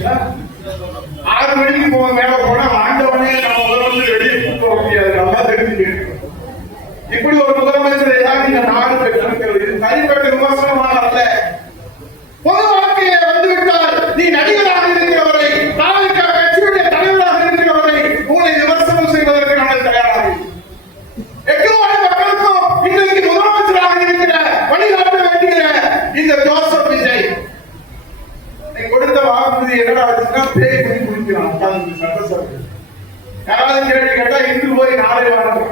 தெரியுங்களா? 6 மணிக்கு மேல போனா ஆண்டவனே நம்ம முதலமைச்சர் வெளியே கூட்டு போக முடியாது. நல்லா தெரிஞ்சுக்கணும். இப்படி ஒரு முதலமைச்சரை தான் நீங்க நாடு பெற்றிருக்கிறது. இது தனிப்பட்ட விமர்சனமான அல்ல. பொது வாழ்க்கையை வந்துவிட்டால் நீ நடிகராக இருக்கிறவரை, தாவிக கட்சியுடைய தலைவராக இருக்கிறவரை உங்களை விமர்சனம் செய்வதற்கு நாங்கள் தயாராக எட்டுவாடி மக்களுக்கும் இன்றைக்கு முதலமைச்சராக இருக்கிற வழிகாட்ட வேண்டிய இந்த ஜோசப் விஜய் கொடுத்த வாக்குறுதி என்னடா ஆச்சுன்னா பேய் பண்ணி குடிக்கிறான். சட்டசபை யாராவது கேள்வி கேட்டா இன்று போய் நாளை வாங்க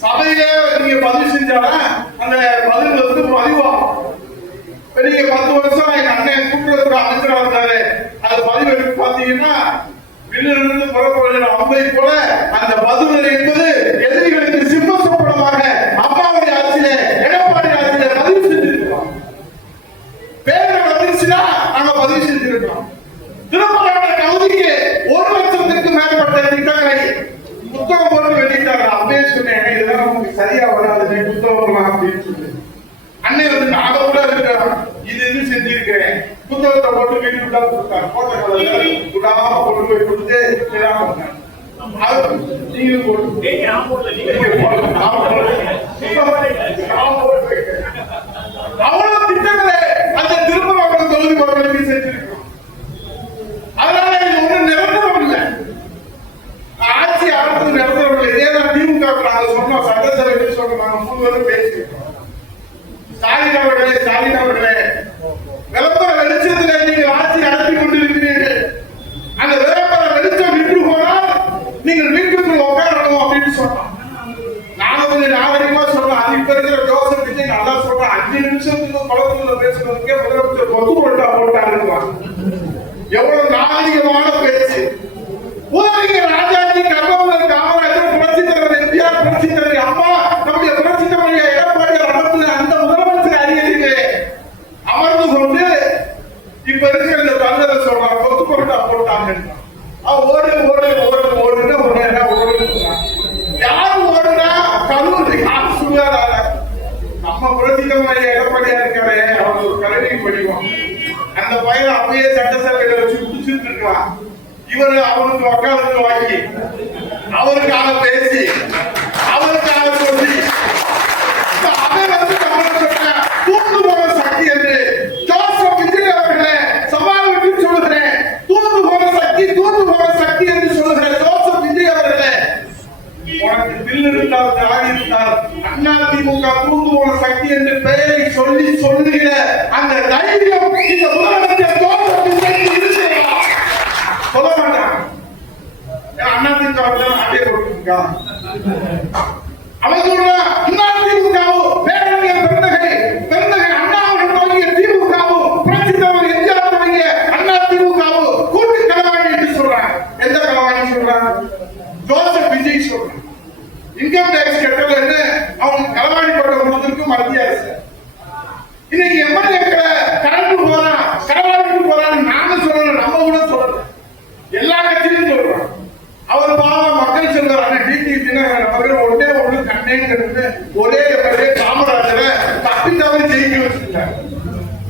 சபையிலே நீங்க பதிவு செஞ்சாலும் அந்த பதில் வந்து பதிவாகும். நீங்க 10 வருஷம் எங்க அண்ணன் கூட்டுறதுக்கு அமைச்சராக இருந்தாரு, அது பதிவு எடுத்து பாத்தீங்கன்னா வில்லிலிருந்து புறப்படுகிற அம்பை போல அந்த பதிவு என்பது எதிரிகளுக்கு சிம்ம சோப்பனமாக அப்பாவுடைய ஆட்சியில எடப்பாடி ஆட்சியில பதிவு செஞ்சிருக்கிறோம். பேரை வந்துருச்சுன்னா நாங்க பதிவு செஞ்சிருக்கிறோம். திருமண கவுதிக்கு 1 லட்சத்துக்கு மேற்பட்ட திட்டங்களை புத்தகம் போட்டு வெளியிட்டாங்க. அப்படியே சொன்னேன், இதெல்லாம் நமக்கு சரியா வராது புத்தகம் அப்படின்னு சொல்லி அன்னை வந்து நாக கூட இருக்கிறான். இது செஞ்சிருக்கிறேன் புத்தகத்தை போட்டு வீட்டுக்கு தான் கொடுத்தாங்க. போட்ட கலர் குடாம கொண்டு போய் கொடுத்து நீங்க அவ்வளவு திட்டங்களை அந்த திருமணம் தொகுதி மக்களுக்கு செஞ்சிருக்கிறோம். அதனால இது ஒன்றும் நிரந்தரம் இல்லை. ஆட்சி ஆட்சி நிரந்தரம் இல்லை. இதேதான் திமுக நாங்கள் சொன்னோம், சட்டசபை சொன்னோம், நாங்கள் 3 பேரும் பேசியிருக்கோம். ஸ்டாலின் அவர்களே விளம்பர வெளிச்சத்தில் நீங்கள் ஆட்சி நடத்தி கொண்டிருக்கிறீர்கள். அந்த விளம்பர வெளிச்சம் விட்டு போனால் நீங்கள் வீட்டுக்குள் உட்காரணும் அப்படின்னு சொன்னோம். நானும் கொஞ்சம் நாகரிகமா சொல்றேன். அது இப்ப இருக்கிற ஜோசப் விஜய் நல்லா சொல்றேன். 5 நிமிஷத்துக்கு பழக்கத்துல பேசுறதுக்கே முதலமைச்சர் கொத்து போட்டாங்க. எவ்வளவு நாகரிகமான பேச்சு. ராஜாஜி, கர்மவர், காமராஜர், புரட்சி தலைவர் எம்ஜிஆர், புரட்சி தலைவர் அம்மா, நம்முடைய புரட்சி தலைவர் எடப்பாடி நடத்தின அந்த முதலமைச்சர் அறிஞர்களே அமர்ந்து கொண்டு இப்ப இருக்கிற இந்த தந்தரை சொல்றாங்க, கொத்து பொருட்டா போட்டாங்க. ஓடு ஓடு ஓடு ஓடுன்னு ஓடுன்னு யாரு ஓடுனா கல்லூரி சொல்லுவாரு. நம்ம புரட்சி தலைவர் எடப்பாடியா இருக்காரு, அவர் ஒரு கல்வி படிவோம். அந்த பையனை அப்படியே சட்டசபையில வச்சு குடிச்சுட்டு இருக்கலாம். இவரு அவருக்கு வக்காலத்து வாங்கி அவருக்காக பேசி அவருக்காக சொல்லி அவன் வந்து தூண்டு போன சக்தி என்று ஜோசப் விஜய் அவர்களே சவாலுக்கு சொல்லுகிறேன். தூண்டு போன சக்தி என்று சொல்லுகிறேன். ஜோசப் விஜய் அவர்களே, உனக்கு பில் இருந்தால் தாடி இருந்தால் அண்ணா திமுக தூண்டு போன சக்தி என்று பெயரை சொல்லி சொல்லுகிற அந்த தைரியம் இந்த முதலமைச்சர் ஜோசப் விஜய் இருக்கிறதா? சொல்ல மாட்டான். அண்ணா திமுக நாட்டை கொடுத்துருக்கா அவன் சொல்றான். அண்ணா திமுகவும் பேரறிஞர் பெருந்தகை அண்ணாவுடன் தொடங்கிய திமுகவும் புரட்சி தலைவர் எம்ஜிஆர் தொடங்கிய அண்ணா திமுகவும் கூட்டு களவாணி என்று சொல்றான். எந்த களவாணி சொல்றான்? ஜோசப் விஜய் சொல்றான். இன்கம் டாக்ஸ் கட்டலன்னு அவன் களவாணி போட்ட கொடுத்திருக்கு மத்திய அரசு. இன்னைக்கு எம்எல்ஏக்களை கரண்ட் போறான், களவாணிக்கு போறான்னு நானும் சொல்லல, நம்ம கூட சொல்லல, எல்லா கட்சியிலும் சொல்றோம். அவர் பாவம் மக்கள் சொல்றாங்க. ஒண்ணு கண்ணேங்கிறது ஒரே காமராஜரை தப்பி தவறி ஜெயிக்க வச்சிருக்காங்க.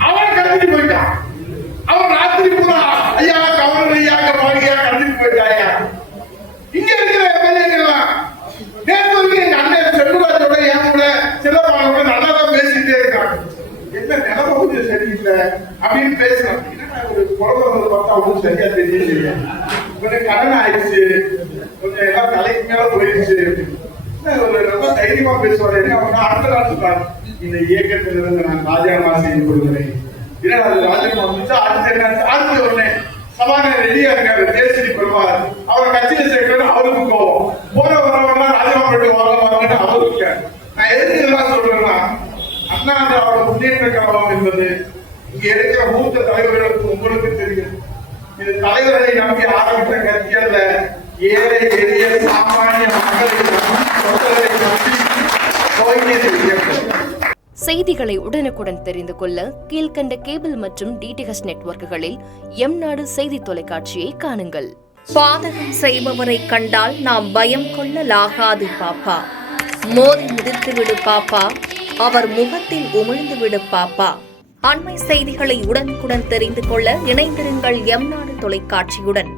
அவன் கடத்திட்டு போயிட்டான். அவன் ராத்திரி பூரா ஐயா கவர்னர் ஐயா பாடியா கடத்திட்டு போயிட்டாயா. இங்க இருக்கிற எம்எல்ஏக்கெல்லாம் நேற்று வரைக்கும் எங்க அண்ணன் செல்வராஜோட என் கூட சிலப்பானோட நல்லா தான் பேசிட்டே இருக்காங்க. என்ன நிலம கொஞ்சம் சரியில்லை அப்படின்னு பேசுறாங்க. குழந்தை பார்த்தா ஒன்றும் சரியா தெரியல, கொஞ்சம் கடன் ஆயிடுச்சு, கொஞ்சம் எல்லாம் தலைக்கு மேல போயிடுச்சு. ரொம்ப தைரியமா பேசுவாரு. அவங்க அடுத்த நாள் சொல்றாரு, இந்த இயக்கத்திலிருந்து நான் ராஜினாமா செய்து கொள்கிறேன். ராஜினாமா முடிச்சா அடுத்த என்ன? அடுத்த உடனே சபாநாயகர் ரெடியா இருக்காரு, தேசிய பெறுவார், அவரை கட்சியில சேர்க்கணும். அவருக்கு கோவம் போற வரவெல்லாம் ராஜினாமா பண்ணிட்டு வாங்கன்னு அவருக்கு. நான் எதுக்கு இதெல்லாம் சொல்றேன்னா, அண்ணா திராவிட முன்னேற்ற கழகம் என்பது இங்க இருக்கிற மூத்த தலைவர்களுக்கு உங்களுக்கு தெரியும். இது தலைவர்களை நம்பி ஆரம்பித்த கட்சி அல்ல. ஏழை எளிய சாமானிய மக்களை செய்திகளை உடனுக்குடன் தெரிந்து கொள்ள கீழ்கண்ட கேபிள் மற்றும் டிடிஎச் நெட்வொர்க்குகளில் எம் நாடு செய்தி தொலைக்காட்சியை காணுங்கள். பாதகம் செய்பவரை கண்டால் நாம் பயம் கொள்ளலாகாது பாப்பா. மோதி மிதித்து விடு பாப்பா, அவர் முகத்தில் உமிழ்ந்து விடு பாப்பா. அண்மை செய்திகளை உடனுக்குடன் தெரிந்து கொள்ள இணைந்திருங்கள் எம் நாடு தொலைக்காட்சியுடன்.